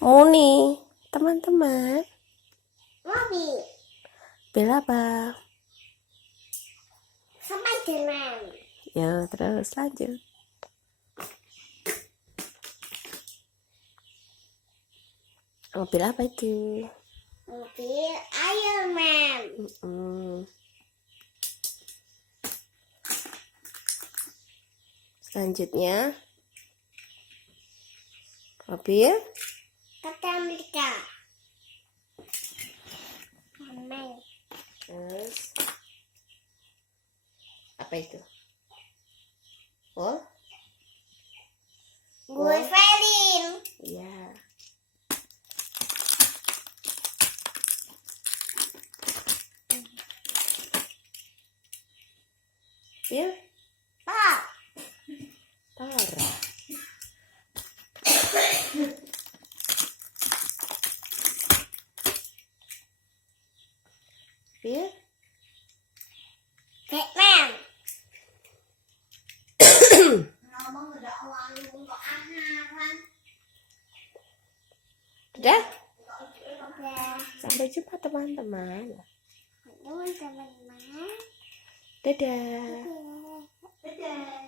Oh nih, teman-teman. Mobil. Bel apa? Spiderman. Ya, terus lanjut. Mobil apa itu? Mobil Iron Man. Selanjutnya, mobil Kapten Amerika. Aman. terus apa itu? Oh, Wolverine. iya. Bil, Thor. Thor. Bil, Batman. Ngomong udah awal untuk aharan. udah. Udah. Sampai jumpa teman-teman. Teman-teman. Dadah. Dadah.